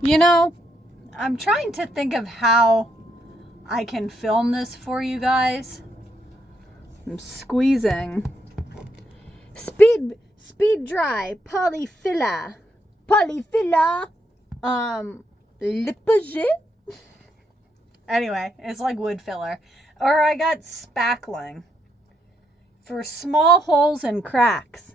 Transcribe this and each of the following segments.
You know, I'm trying to think of how I can film this for you guys. I'm squeezing. Speed dry, polyfilla. Lipage? Anyway, it's like wood filler. Or I got spackling for small holes and cracks.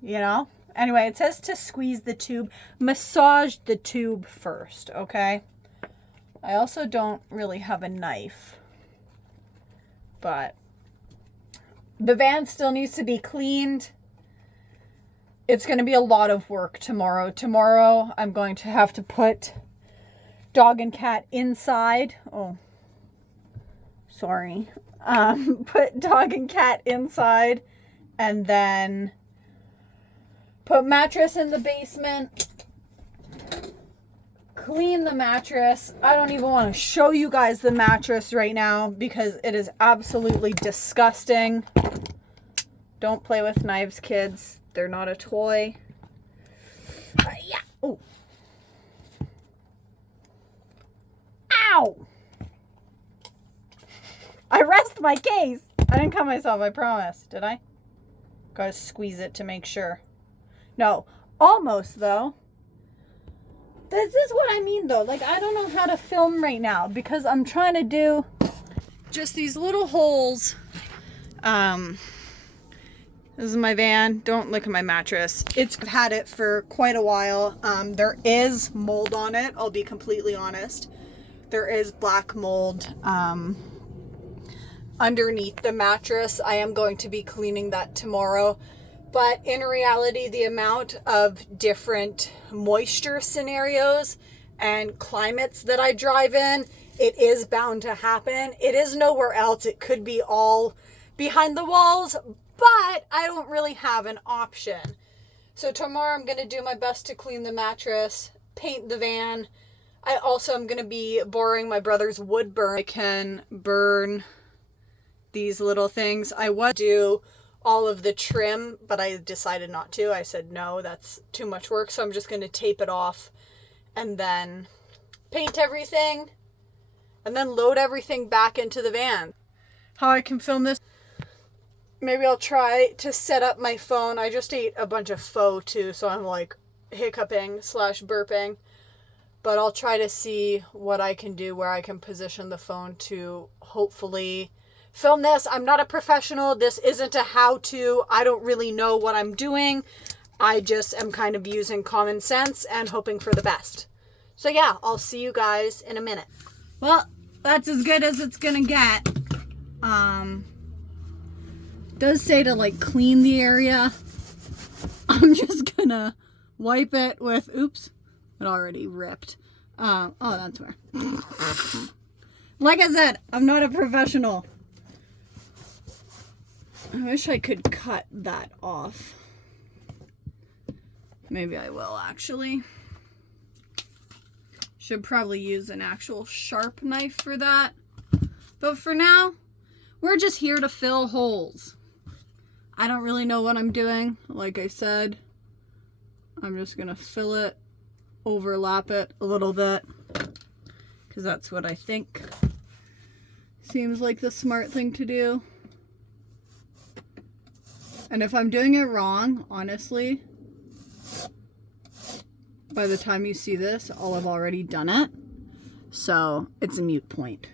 You know? Anyway, it says to squeeze the tube. Massage the tube first, okay? I also don't really have a knife. But the van still needs to be cleaned. It's going to be a lot of work tomorrow. Tomorrow, I'm going to have to put dog and cat inside. Oh, sorry. Put dog and cat inside and then put mattress in the basement. Clean the mattress. I don't even want to show you guys the mattress right now because it is absolutely disgusting. Don't play with knives, kids. They're not a toy. Yeah. Oh. Ow! I rest my case. I didn't cut myself, I promise. Did I? Gotta squeeze it to make sure. No. Almost, though. This is what I mean, though. Like, I don't know how to film right now because I'm trying to do just these little holes. This is my van. Don't look at my mattress. I've had it for quite a while. There is mold on it. I'll be completely honest. There is black mold underneath the mattress. I am going to be cleaning that tomorrow. But in reality, the amount of different moisture scenarios and climates that I drive in, it is bound to happen. It is nowhere else. It could be all behind the walls, but I don't really have an option. So tomorrow I'm going to do my best to clean the mattress, paint the van. I also am going to be borrowing my brother's wood burn. I can burn these little things. I want to do all of the trim, but I decided not to. I said, no, that's too much work. So I'm just going to tape it off and then paint everything and then load everything back into the van. How I can film this? Maybe I'll try to set up my phone. I just ate a bunch of pho too, so I'm like hiccuping / burping. But I'll try to see what I can do where I can position the phone to hopefully film this. I'm not a professional. This isn't a how-to. I don't really know what I'm doing. I just am kind of using common sense and hoping for the best. So yeah, I'll see you guys in a minute. Well, that's as good as it's gonna get. Does say to like clean the area. I'm just gonna wipe it with, oops, it already ripped. Oh, that's where. Like I said, I'm not a professional. I wish I could cut that off. Maybe I will actually. Should probably use an actual sharp knife for that. But for now, we're just here to fill holes. I don't really know what I'm doing. Like I said, I'm just gonna fill it, overlap it a little bit, because that's what I think seems like the smart thing to do. And if I'm doing it wrong, honestly, by the time you see this, I'll have already done it. So it's a moot point.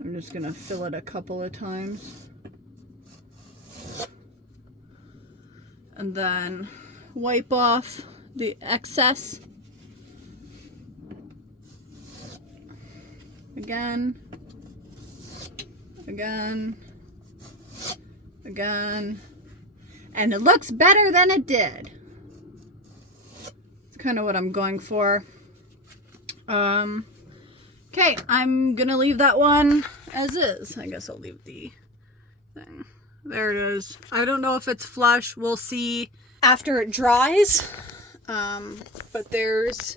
I'm just gonna fill it a couple of times. And then wipe off the excess. Again. And it looks better than it did. It's kind of what I'm going for. Okay, I'm gonna leave that one as is. I guess I'll leave the thing. There it is. I don't know if it's flush. We'll see after it dries. But there's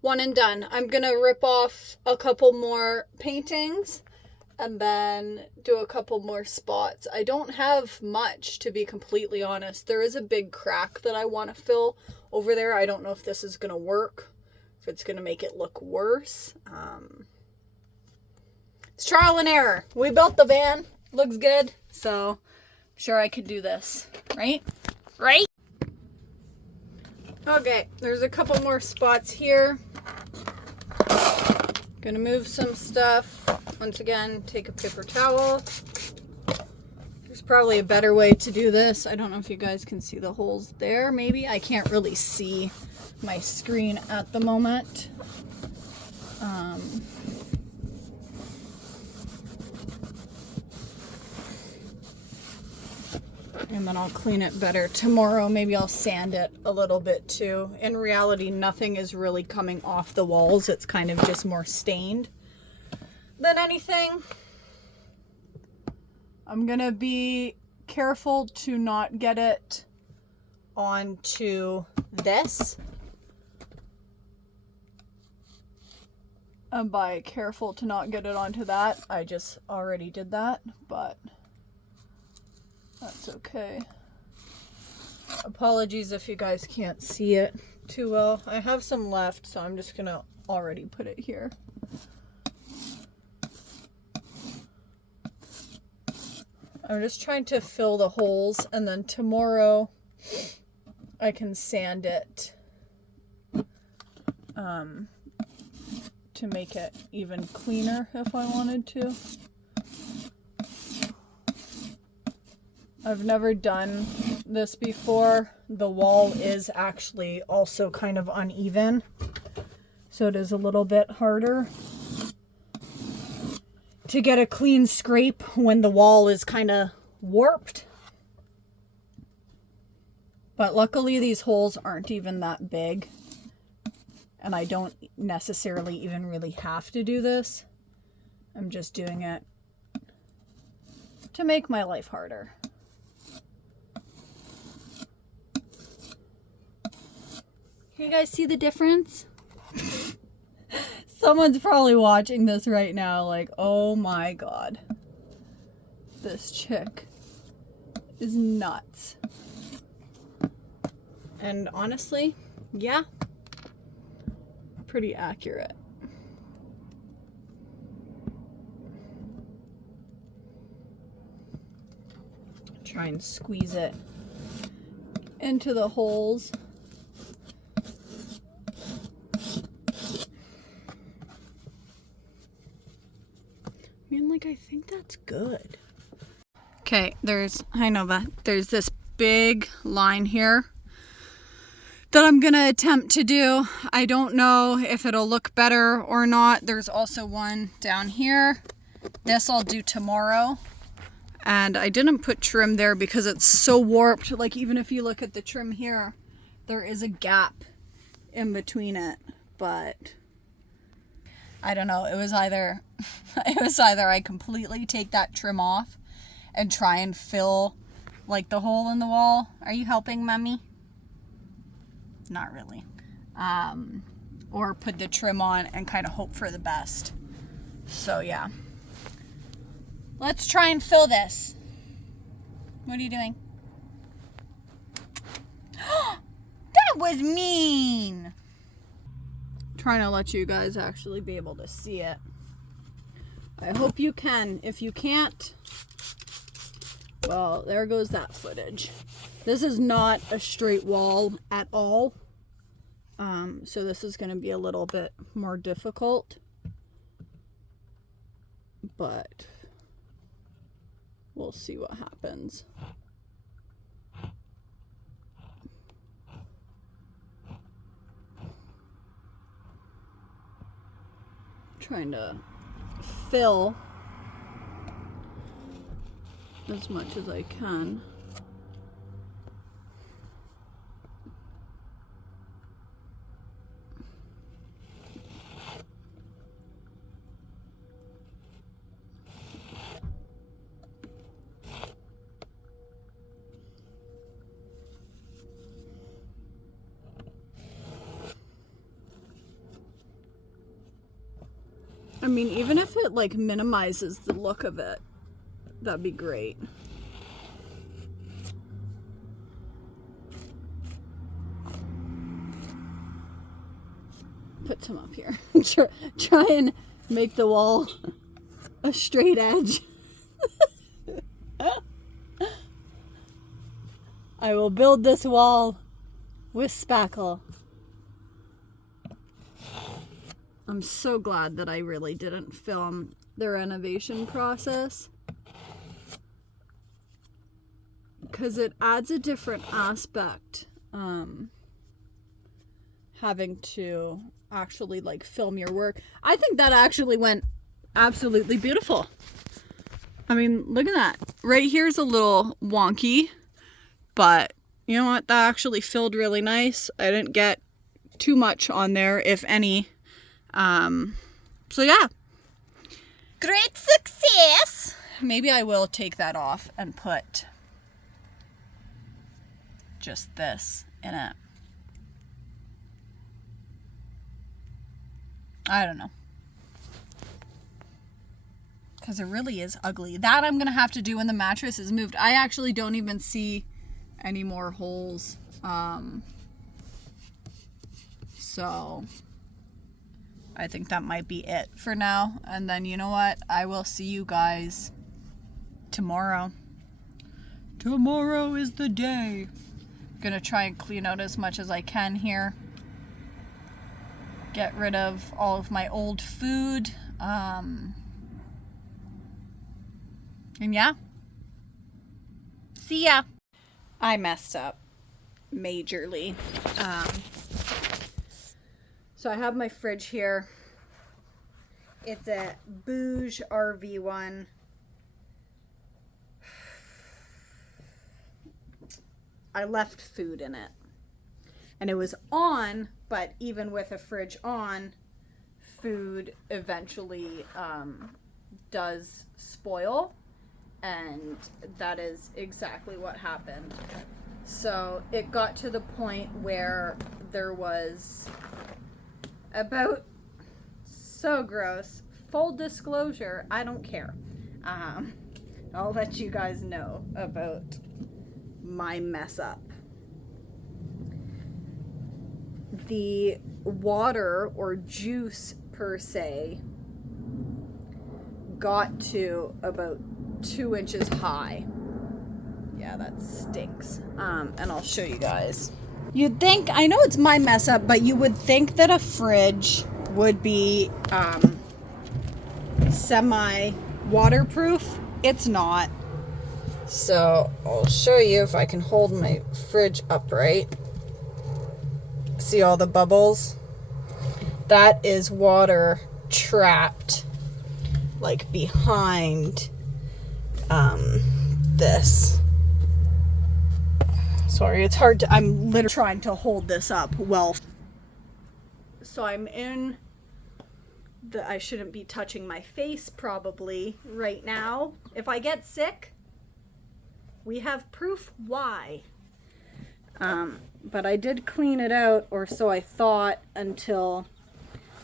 one and done. I'm gonna rip off a couple more paintings and then do a couple more spots. I don't have much, to be completely honest. There is a big crack that I want to fill over there. I don't know if this is going to work, if it's going to make it look worse. It's trial and error. We built the van. Looks good. So I'm sure I could do this. Right? Right? Okay. There's a couple more spots here. Gonna move some stuff. Once again, take a paper towel. There's probably a better way to do this. I don't know if you guys can see the holes there. Maybe. I can't really see my screen at the moment. And then I'll clean it better tomorrow. Maybe I'll sand it a little bit too. In reality, nothing is really coming off the walls. It's kind of just more stained than anything. I'm gonna be careful to not get it onto this. And by careful to not get it onto that, I just already did that, but that's okay. Apologies if you guys can't see it too well. I have some left, so I'm just gonna already put it here. I'm just trying to fill the holes, and then tomorrow I can sand it to make it even cleaner if I wanted to. I've never done this before. The wall is actually also kind of uneven, so it is a little bit harder to get a clean scrape when the wall is kind of warped. But luckily these holes aren't even that big, and I don't necessarily even really have to do this. I'm just doing it to make my life harder. Can you guys see the difference? Someone's probably watching this right now like, oh my god. This chick is nuts. And honestly, yeah, pretty accurate. Try and squeeze it into the holes. I mean, like, I think that's good. Okay, I know that there's this big line here that I'm gonna attempt to do. I don't know if it'll look better or not. There's also one down here. This I'll do tomorrow. And I didn't put trim there because it's so warped. Like, even if you look at the trim here, there is a gap in between it. But I don't know. It was either I completely take that trim off and try and fill like the hole in the wall. Are you helping, Mommy? Not really. Or put the trim on and kind of hope for the best. So yeah. Let's try and fill this. What are you doing? That was mean. Trying to let you guys actually be able to see it. I hope you can. If you can't, well, there goes that footage. This is not a straight wall at all. So this is going to be a little bit more difficult. But we'll see what happens. Trying to fill as much as I can. I mean, even if it like minimizes the look of it, that'd be great. put some up here. Try and make the wall a straight edge. I will build this wall with spackle. I'm so glad that I really didn't film the renovation process, because it adds a different aspect, having to actually like film your work. I think that actually went absolutely beautiful. I mean, look at that. Right here's a little wonky, but you know what? That actually filled really nice. I didn't get too much on there, if any. So yeah, great success. Maybe I will take that off and put just this in it. I don't know, because it really is ugly. That I'm gonna have to do when the mattress is moved. I actually don't even see any more holes. So I think that might be it for now. And then you know what? I will see you guys tomorrow. Tomorrow is the day. I'm gonna try and clean out as much as I can here. Get rid of all of my old food. And yeah. See ya. I messed up majorly. So I have my fridge here. It's a Bouge RV1. I left food in it. And it was on, but even with a fridge on, food eventually does spoil. And that is exactly what happened. So it got to the point where there was about, so gross, full disclosure, I don't care. I'll let you guys know about my mess up. The water or juice per se got to about 2 inches high. Yeah, that stinks. And I'll show you guys. You'd think, I know it's my mess up, but you would think that a fridge would be semi-waterproof. It's not. So I'll show you if I can hold my fridge upright. See all the bubbles? That is water trapped like behind this. Sorry, it's hard to, I'm literally trying to hold this up well. So I'm in the, I shouldn't be touching my face probably right now. If I get sick, we have proof why. But I did clean it out, or so I thought, until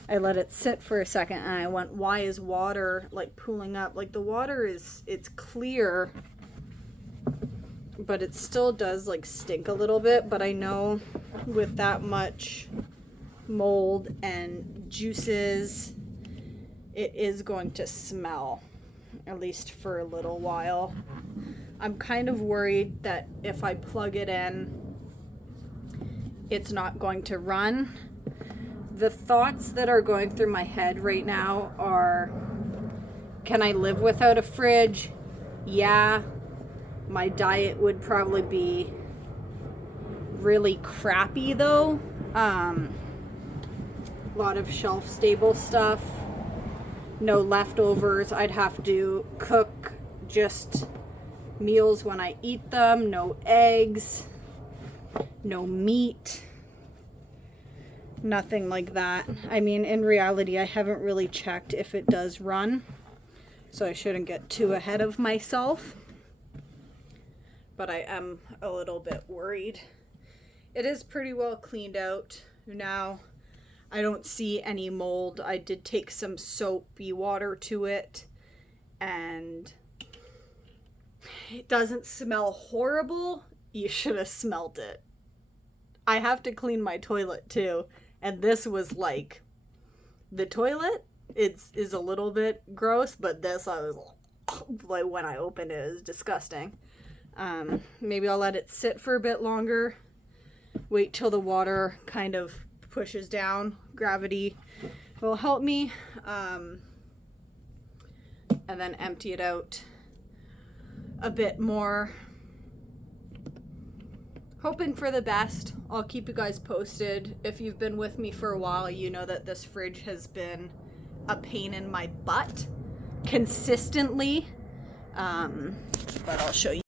I let it sit for a second and I went, why is water like pooling up? Like the water is, it's clear, but it still does like stink a little bit. But I know with that much mold and juices, it is going to smell, at least for a little while. I'm kind of worried that if I plug it in, it's not going to run. The thoughts that are going through my head right now are, can I live without a fridge? Yeah. My diet would probably be really crappy though. A lot of shelf stable stuff. No leftovers. I'd have to cook just meals when I eat them. No eggs. No meat. Nothing like that. I mean, in reality, I haven't really checked if it does run, so I shouldn't get too ahead of myself. But I am a little bit worried. It is pretty well cleaned out now. I don't see any mold. I did take some soapy water to it, and it doesn't smell horrible. You should have smelled it. I have to clean my toilet too, and this was like the toilet is a little bit gross, but this I was like, when I opened it, it was disgusting. Maybe I'll let it sit for a bit longer. Wait till the water kind of pushes down. Gravity will help me. And then empty it out a bit more. Hoping for the best. I'll keep you guys posted. If you've been with me for a while, you know that this fridge has been a pain in my butt consistently. But I'll show you.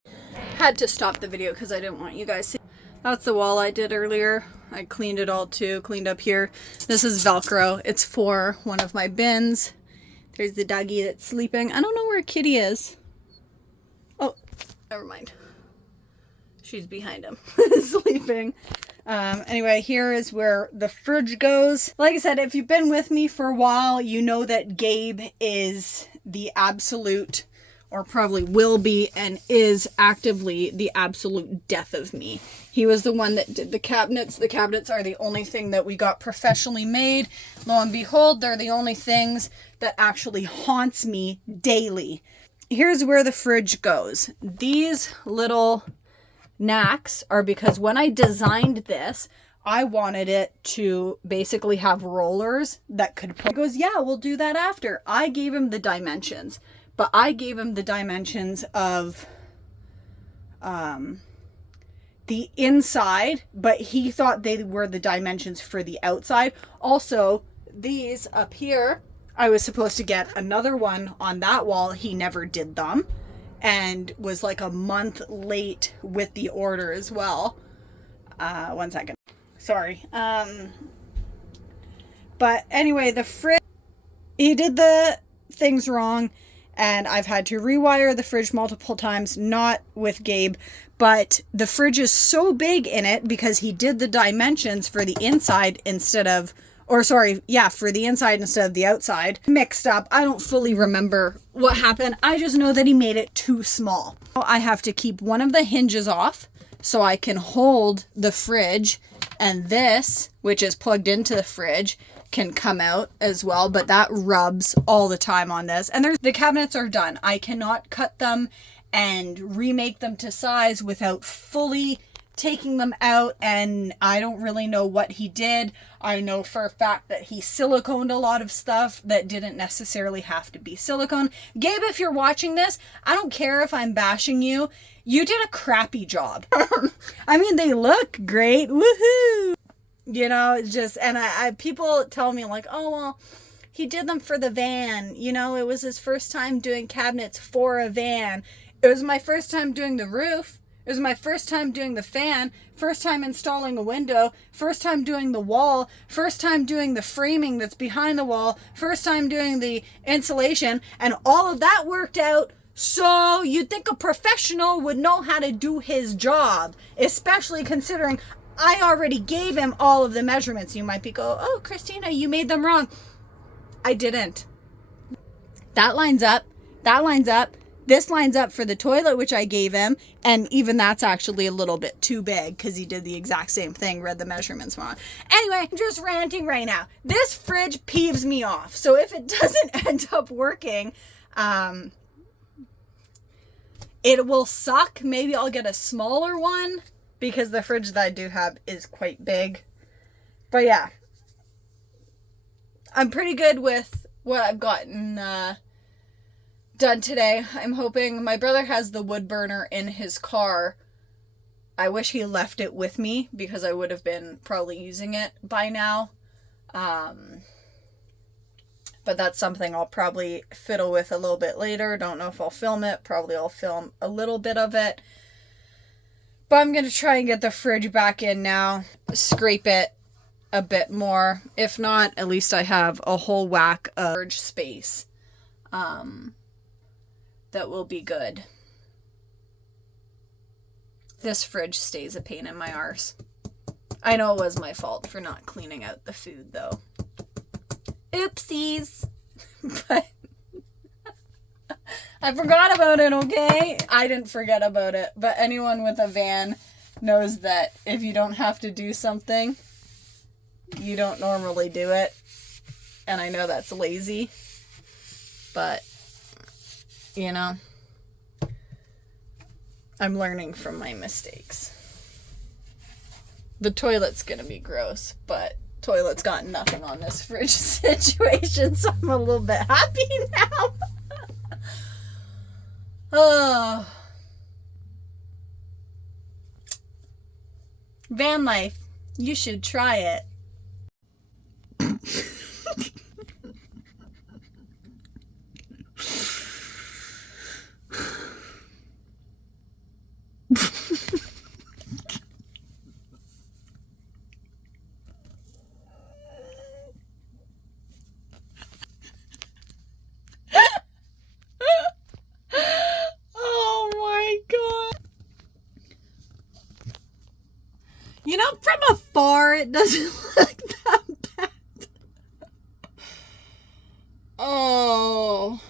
Had to stop the video because I didn't want you guys to see. That's the wall I did earlier. I cleaned it all too, cleaned up here. This is Velcro. It's for one of my bins. There's the doggy that's sleeping. I don't know where Kitty is. Oh, never mind. She's behind him, sleeping. Anyway, here is where the fridge goes. Like I said, if you've been with me for a while, you know that Gabe is the absolute, or probably will be and is actively the absolute death of me. He was the one that did the cabinets. The cabinets are the only thing that we got professionally made. Lo and behold, they're the only things that actually haunts me daily. Here's where the fridge goes. These little knacks are because when I designed this, I wanted it to basically have rollers that could put. He goes, yeah, we'll do that after. I gave him the dimensions, but I gave him the dimensions of the inside, but he thought they were the dimensions for the outside. Also, these up here, I was supposed to get another one on that wall. He never did them and was like a month late with the order as well. 1 second. Sorry. But anyway, the fridge, he did the things wrong, and I've had to rewire the fridge multiple times, not with Gabe, but the fridge is so big in it because he did the dimensions for the inside instead of, or sorry, yeah, for the inside instead of the outside. Mixed up. I don't fully remember what happened. I just know that he made it too small. I have to keep one of the hinges off so I can hold the fridge, and this, which is plugged into the fridge, can come out as well, but that rubs all the time on this. And the cabinets are done. I cannot cut them and remake them to size without fully taking them out, and I don't really know what he did. I know for a fact that he siliconed a lot of stuff that didn't necessarily have to be silicone. Gabe, if you're watching this, I don't care if I'm bashing you. You did a crappy job. I mean, they look great. Woohoo! You know, it's just, and I people tell me like, oh, well, he did them for the van. You know, it was his first time doing cabinets for a van. It was my first time doing the roof. It was my first time doing the fan, first time installing a window, first time doing the wall, first time doing the framing that's behind the wall, first time doing the insulation, and all of that worked out. So you'd think a professional would know how to do his job, especially considering I already gave him all of the measurements. You might be go, oh, Christina, you made them wrong. I didn't. That lines up. That lines up. This lines up for the toilet, which I gave him, and even that's actually a little bit too big because he did the exact same thing, read the measurements wrong. Anyway, I'm just ranting right now. This fridge peeves me off. So if it doesn't end up working, it will suck. Maybe I'll get a smaller one because the fridge that I do have is quite big. But yeah, I'm pretty good with what I've gotten done today. I'm hoping. My brother has the wood burner in his car. I wish he left it with me because I would have been probably using it by now. But that's something I'll probably fiddle with a little bit later. Don't know if I'll film it. Probably I'll film a little bit of it. But I'm going to try and get the fridge back in now. Scrape it a bit more. If not, at least I have a whole whack of fridge space. That will be good. This fridge stays a pain in my arse. I know it was my fault for not cleaning out the food, though. Oopsies. But I forgot about it, okay? I didn't forget about it. But anyone with a van knows that if you don't have to do something, you don't normally do it. And I know that's lazy, but, you know, I'm learning from my mistakes. The toilet's gonna be gross, but toilet's got nothing on this fridge situation, so I'm a little bit happy now. Oh. VanLife, you should try it. Oh my god. You know, from afar, it doesn't look that bad. Oh.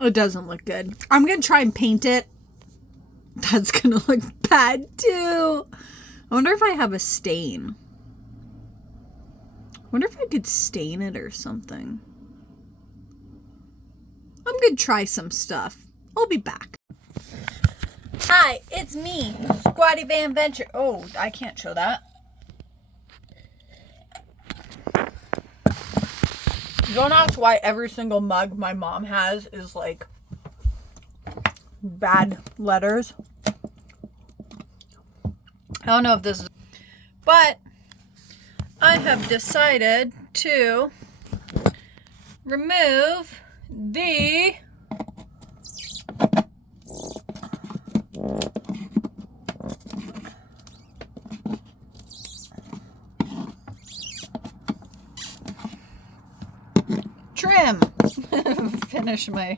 It doesn't look good. I'm going to try and paint it. That's going to look bad too. I wonder if I have a stain. I wonder if I could stain it or something. I'm going to try some stuff. I'll be back. Hi, it's me, Squatty Van Venture. Oh, I can't show that. Don't ask why every single mug my mom has is like bad letters. I don't know if this is, but I have decided to remove the trim. Finish my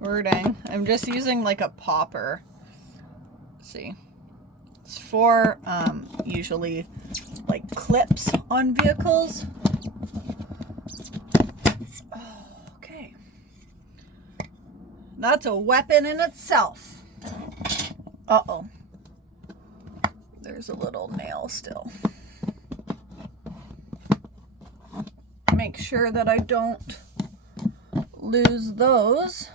wording. I'm just using like a popper. Let's see. It's for usually like clips on vehicles. Oh, okay. That's a weapon in itself. Uh-oh. There's a little nail still. Make sure that I don't lose those.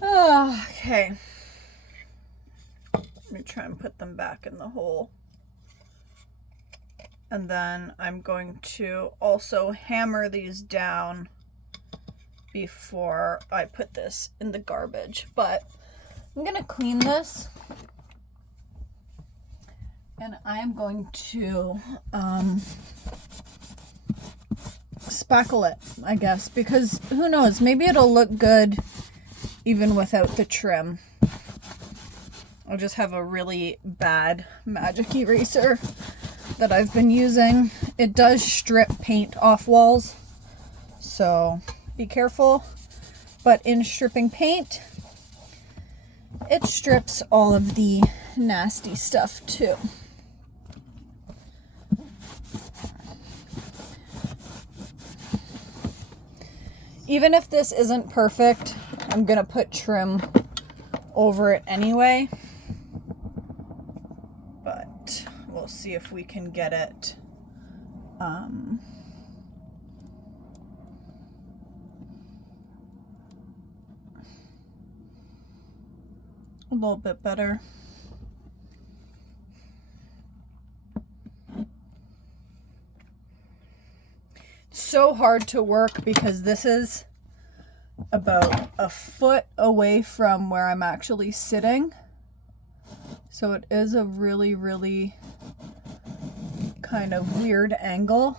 Oh, okay. Let me try and put them back in the hole. And then I'm going to also hammer these down before I put this in the garbage. But I'm going to clean this. And I am going to spackle it, I guess, because who knows, maybe it'll look good even without the trim. I'll just have a really bad magic eraser that I've been using. It does strip paint off walls, so be careful. But in stripping paint, it strips all of the nasty stuff too. Even if this isn't perfect, I'm gonna put trim over it anyway. But we'll see if we can get it a little bit better. So hard to work because this is about a foot away from where I'm actually sitting. So it is a really, really kind of weird angle.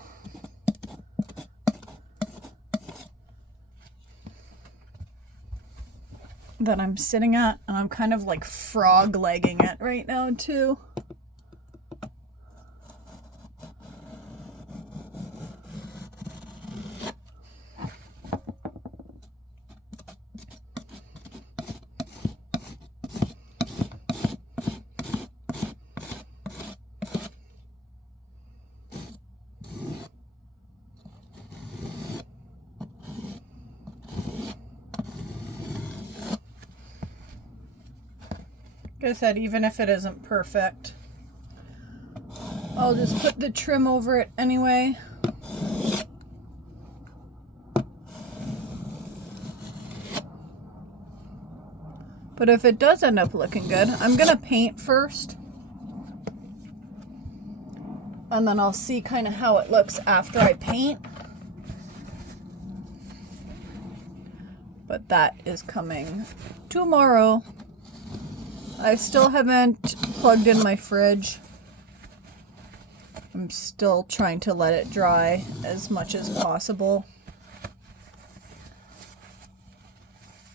That I'm sitting at, and I'm kind of like frog legging it right now too. Like I said, even if it isn't perfect, I'll just put the trim over it anyway. But if it does end up looking good, I'm gonna paint first. And then I'll see kind of how it looks after I paint. But that is coming tomorrow. I still haven't plugged in my fridge. I'm still trying to let it dry as much as possible.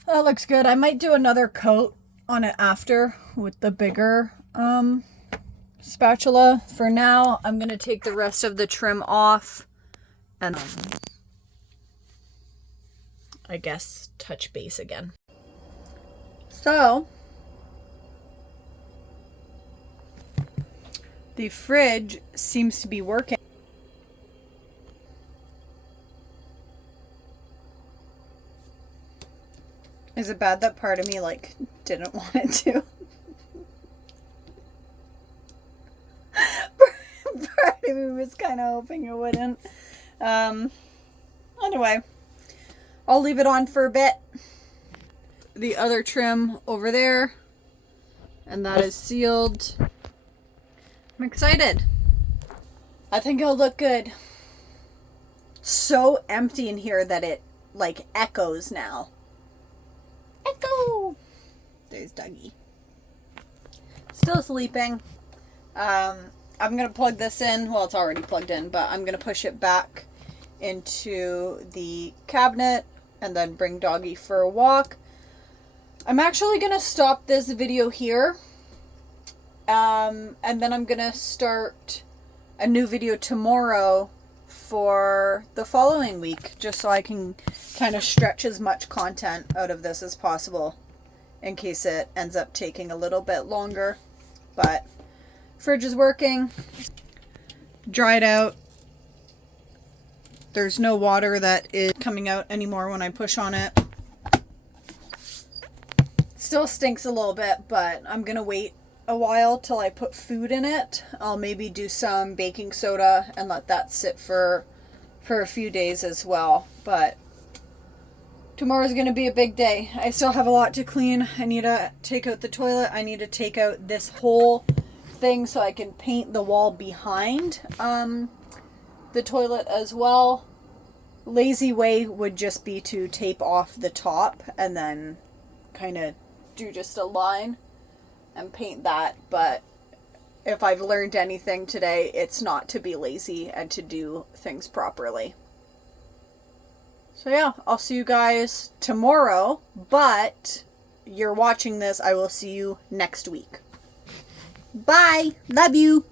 That looks good. I might do another coat on it after with the bigger spatula. For now, I'm going to take the rest of the trim off and I guess touch base again. So, the fridge seems to be working. Is it bad that part of me like didn't want it to? Part of me was kind of hoping it wouldn't. Anyway, I'll leave it on for a bit. The other trim over there, and that is sealed. I'm excited. I think it'll look good. It's so empty in here that it like echoes now. Echo! There's Dougie. Still sleeping. I'm going to plug this in. Well, it's already plugged in, but I'm going to push it back into the cabinet and then bring Doggy for a walk. I'm actually going to stop this video here. And then I'm going to start a new video tomorrow for the following week, just so I can kind of stretch as much content out of this as possible in case it ends up taking a little bit longer. But fridge is working, dried out. There's no water that is coming out anymore when I push on it. Still stinks a little bit, but I'm gonna wait a while till I put food in it. I'll maybe do some baking soda and let that sit for a few days as well. But tomorrow's gonna be a big day. I still have a lot to clean. I need to take out the toilet. I need to take out this whole thing so I can paint the wall behind the toilet as well. Lazy way would just be to tape off the top and then kind of do just a line and paint that. But if I've learned anything today, it's not to be lazy and to do things properly. So yeah, I'll see you guys tomorrow, but you're watching this, I will see you next week. Bye. Love you.